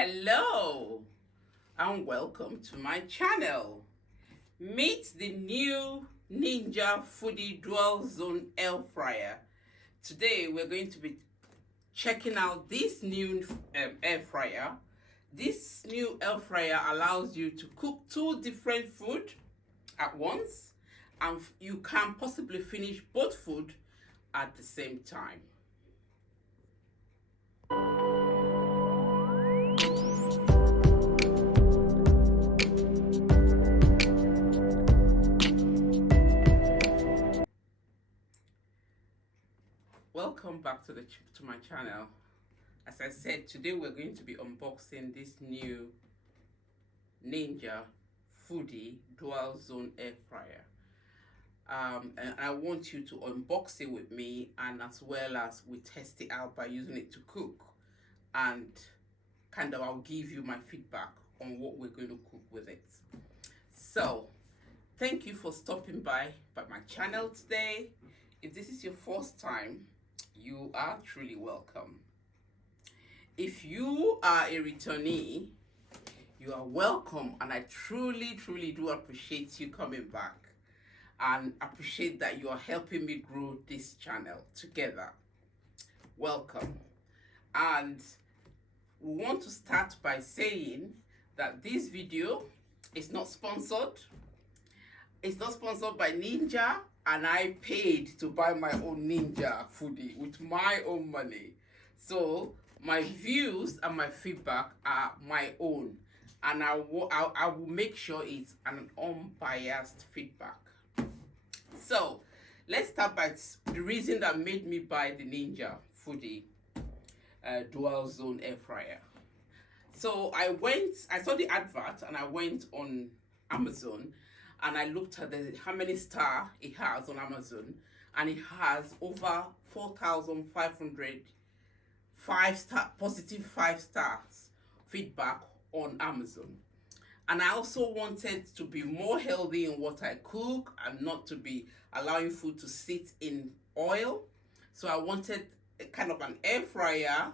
Hello and welcome to my channel. Meet the new Ninja Foodi Dual Zone Air Fryer. Today we're going to be checking out this new air fryer. This new air fryer allows you to cook two different food at once, and you can possibly finish both food at the same time. Welcome back to my channel. As I said, today we're going to be unboxing this new Ninja Foodi Dual Zone Air Fryer. And I want you to unbox it with me, and as well as we test it out by using it to cook, and kind of I'll give you my feedback on what we're going to cook with it. So thank you for stopping by my channel today. If this is your first time, you are truly welcome. If you are a returnee, you are welcome, and I truly do appreciate you coming back and appreciate that you are helping me grow this channel together. Welcome. And we want to start by saying that this video is not sponsored. It's not sponsored by Ninja, and I paid to buy my own Ninja Foodi with my own money. So my views and my feedback are my own, and I will make sure it's an unbiased feedback. So let's start by the reason that made me buy the Ninja Foodi Dual Zone Air Fryer. So I saw the advert and I went on Amazon, and I looked at how many stars it has on Amazon, and it has over 4,500 positive 5 stars feedback on Amazon. And I also wanted to be more healthy in what I cook and not to be allowing food to sit in oil. So I wanted a kind of an air fryer,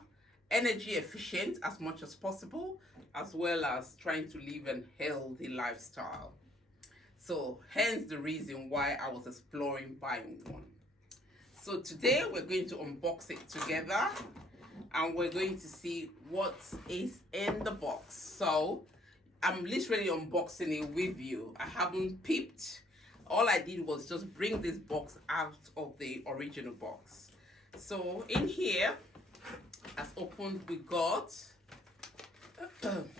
energy efficient as much as possible, as well as trying to live a healthy lifestyle. So hence the reason why I was exploring buying one. So today we're going to unbox it together, and we're going to see what is in the box. So I'm literally unboxing it with you. I haven't peeped. All I did was just bring this box out of the original box. So in here, as opened, we got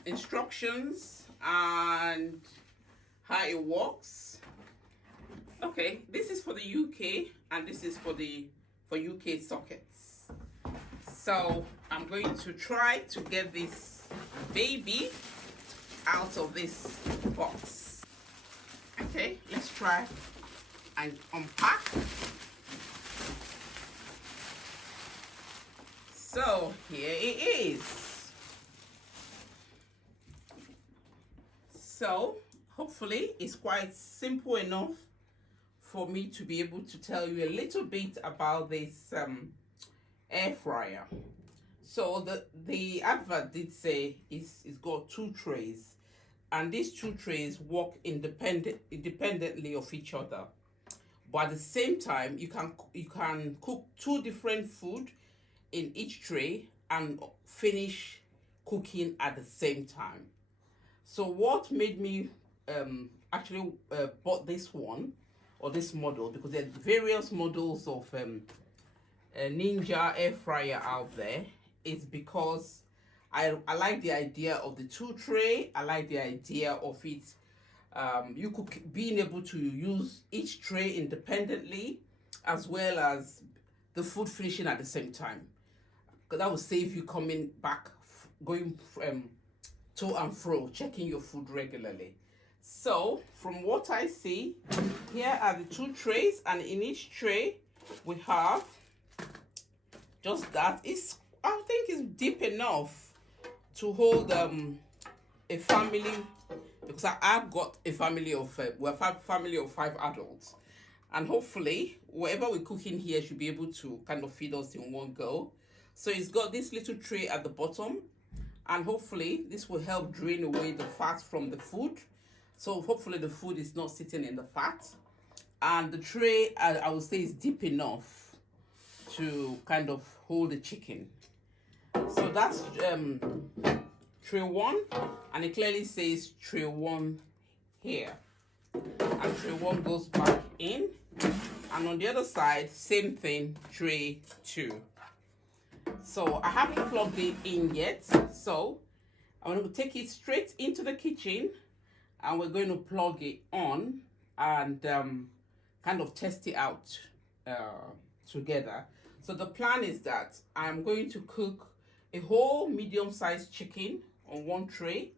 instructions and how it works. Okay, this is for the UK, and this is for UK sockets. So I'm going to try to get this baby out of this box. Okay, let's try and unpack. So here it is. So hopefully it's quite simple enough for me to be able to tell you a little bit about this air fryer. So the advert did say it's got 2 trays, and these 2 trays work independently of each other, but at the same time you can cook 2 different food in each tray and finish cooking at the same time. So what made me actually bought this one, or this model, because there are various models of a Ninja air fryer out there, is because I like the idea of the 2 tray. I like the idea of it. You could being able to use each tray independently, as well as the food finishing at the same time, because that will save you coming back, going to and fro, checking your food regularly. So from what I see, here are the 2 trays, and in each tray we have just that. I think it's deep enough to hold a family, because I've got a family of we have a family of 5 adults, and hopefully whatever we cook in here should be able to kind of feed us in one go. So it's got this little tray at the bottom, and hopefully this will help drain away the fat from the food. So hopefully the food is not sitting in the fat, and the tray, I would say, is deep enough to kind of hold the chicken. So that's tray 1, and it clearly says tray 1 here, and tray 1 goes back in, and on the other side same thing, tray 2. So I haven't plugged it in yet, so I'm going to take it straight into the kitchen, and we're going to plug it on and kind of test it out together. So the plan is that I'm going to cook a whole medium-sized chicken on one tray,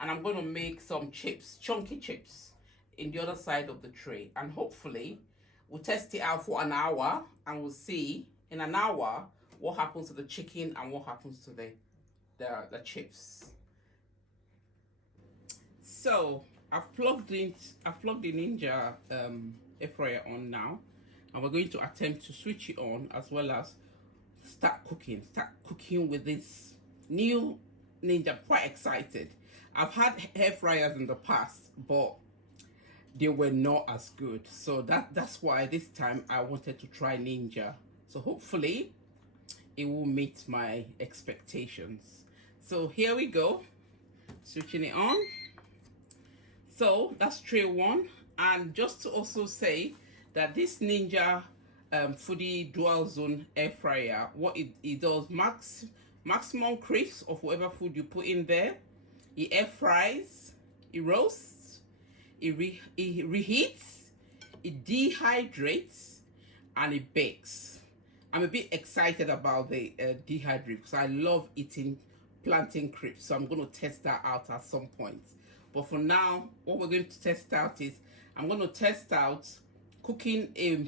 and I'm going to make some chips, chunky chips, in the other side of the tray, and hopefully we'll test it out for an hour, and we'll see in an hour what happens to the chicken and what happens to the chips. So I've plugged the Ninja air fryer on now, and we're going to attempt to switch it on, as well as start cooking with this new Ninja. I'm quite excited. I've had air fryers in the past, but they were not as good, so that's why this time I wanted to try Ninja. So hopefully it will meet my expectations. So here we go, switching it on. So that's tray 1, and just to also say that this Ninja Foodi dual zone air fryer, what it does, maximum crisp of whatever food you put in there. It air fries, it roasts, it reheats, it dehydrates, and it bakes. I'm a bit excited about the dehydrate, because I love eating plantain crisps, so I'm going to test that out at some point. But for now, what we're going to test out is, I'm going to test out cooking a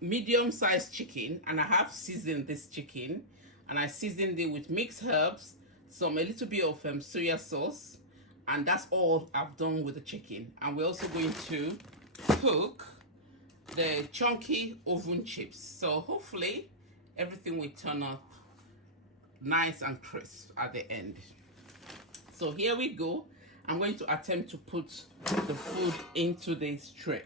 medium-sized chicken, and I have seasoned this chicken, and I seasoned it with mixed herbs, a little bit of soya sauce, and that's all I've done with the chicken. And we're also going to cook the chunky oven chips, so hopefully everything will turn out nice and crisp at the end. So here we go. I'm going to attempt to put the food into this tray.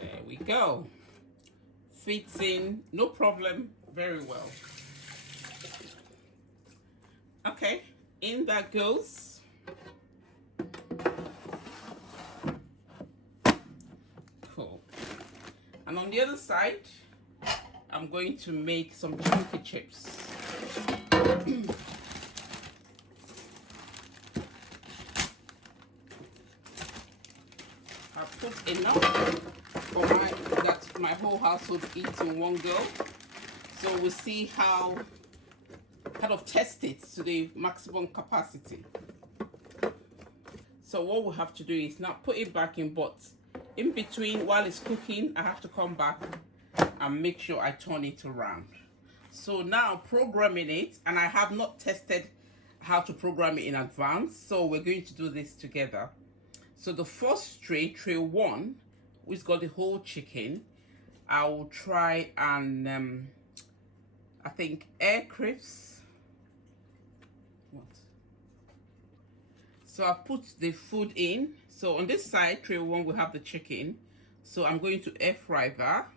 There we go. Fits in, no problem, very well. Okay, in that goes. Cool. And on the other side, I'm going to make some chunky chips. I put enough for that my whole household eats in one go. So we'll see how, kind of test it to the maximum capacity. So what we have to do is now put it back in, but in between, while it's cooking, I have to come back and make sure I turn it around. So now programming it, and I have not tested how to program it in advance, so we're going to do this together. So the first tray 1, which got the whole chicken, I will try and I think air crisps. So I've put the food in. So on this side, tray 1, we have the chicken. So I'm going to air fry that,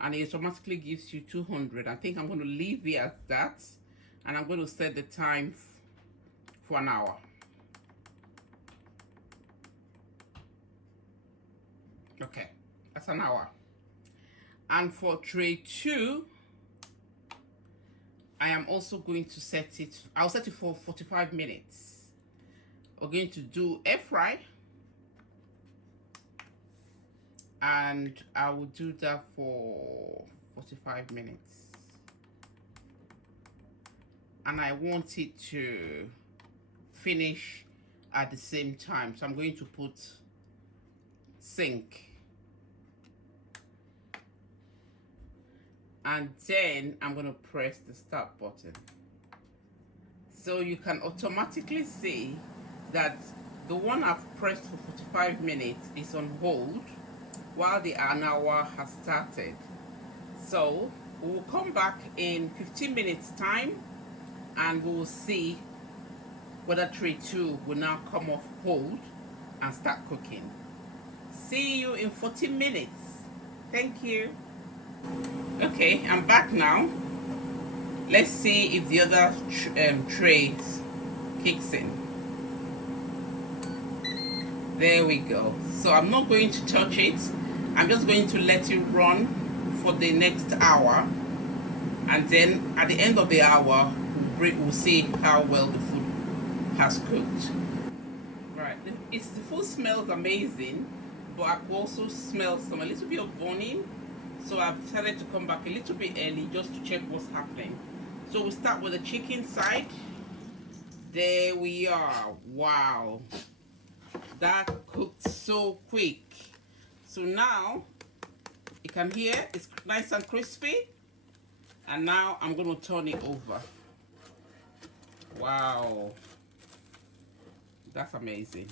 and it automatically gives you 200. I think I'm going to leave it at that, and I'm going to set the time for an hour. Okay, that's an hour. And for tray 2, I am also going to set it, I'll set it for 45 minutes. We're going to do air fry, and I will do that for 45 minutes. And I want it to finish at the same time, so I'm going to put sync. And then I'm going to press the start button. So you can automatically see that the one I've pressed for 45 minutes is on hold while the an hour has started. So we'll come back in 15 minutes time and we'll see whether tray 2 will now come off hold and start cooking. See you in 40 minutes. Thank you. Okay, I'm back now. Let's see if the other tray kicks in. There we go. So I'm not going to touch it. I'm just going to let it run for the next hour, and then at the end of the hour we'll see how well the food has cooked. Right, the food smells amazing, but I also smell a little bit of burning, so I've decided to come back a little bit early just to check what's happening. So we'll start with the chicken side. There we are. Wow, that cooked so quick. So now you can hear it's nice and crispy, and now I'm going to turn it over. Wow, that's amazing.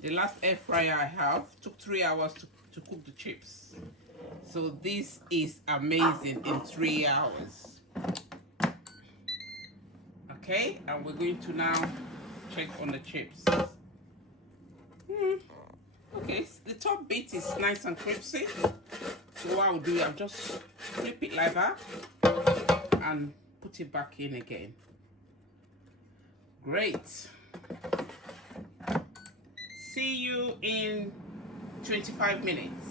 The last air fryer I have took 3 hours to cook the chips, so this is amazing in 3 hours. Okay, and we're going to now check on the chips. Okay, the top bit is nice and crispy. So what I'll do, I'll just flip it like that and put it back in again. Great. See you in 25 minutes.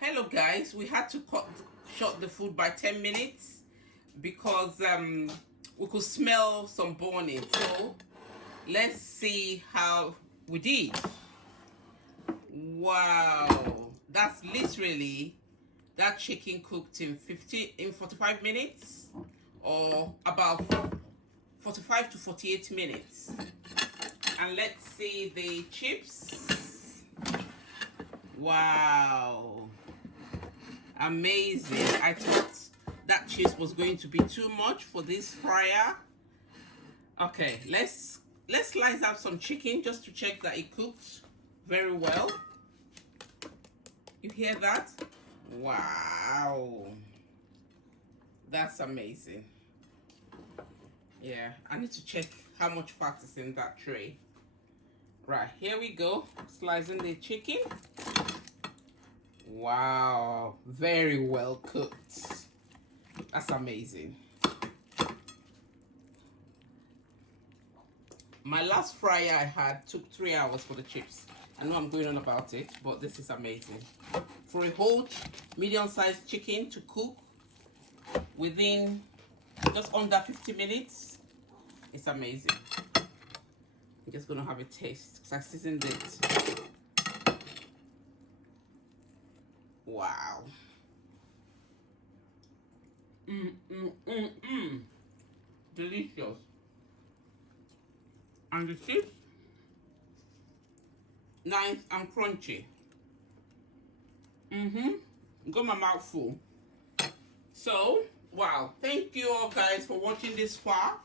Hello guys, we had to cut short the food by 10 minutes because we could smell some burning. So let's see how we did. Wow, that's literally that chicken cooked in 45 minutes, or about 45 to 48 minutes. And let's see the chips. Wow, amazing. I thought that cheese was going to be too much for this fryer. Okay, let's slice out some chicken just to check that it cooked very well. You hear that? Wow, that's amazing. Yeah, I need to check how much fat is in that tray. Right, here we go, slicing the chicken. Wow, very well cooked. That's amazing. My last fryer I had took 3 hours for the chips. I know I'm going on about it, but this is amazing. For a whole medium-sized chicken to cook within just under 50 minutes, it's amazing. I'm just gonna have a taste because I seasoned it. Wow. Delicious. And the chips, nice and crunchy. Got my mouth full. So, wow. Thank you all guys for watching this far.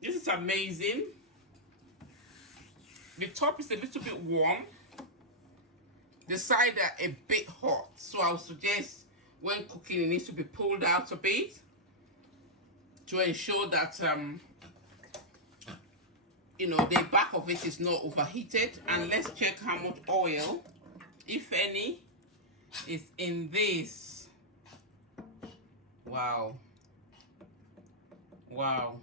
This is amazing. The top is a little bit warm. The sides are a bit hot. So I would suggest when cooking it needs to be pulled out a bit to ensure that you know, the back of it is not overheated. And let's check how much oil, if any, is in this. Wow. Wow.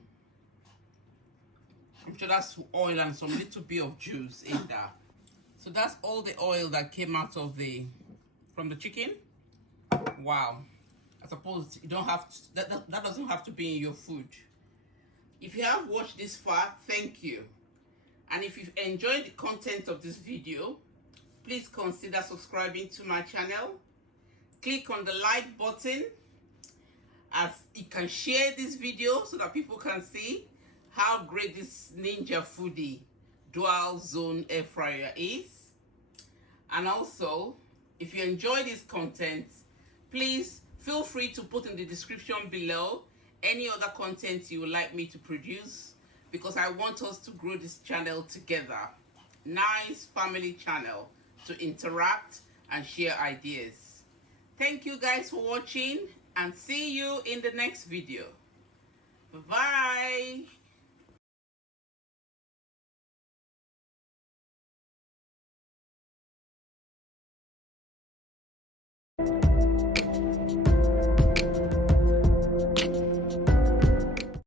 I'm sure that's oil and some little bit of juice in there. So that's all the oil that came out of from the chicken. Wow. I suppose you don't have to, that doesn't have to be in your food. If you have watched this far, thank you. And if you've enjoyed the content of this video, please consider subscribing to my channel. Click on the like button as you can share this video so that people can see how great this Ninja Foodi dual zone air fryer is. And also, if you enjoy this content, please feel free to put in the description below any other content you would like me to produce, because I want us to grow this channel together. Nice family channel to interact and share ideas. Thank you guys for watching, and see you in the next video. Bye bye.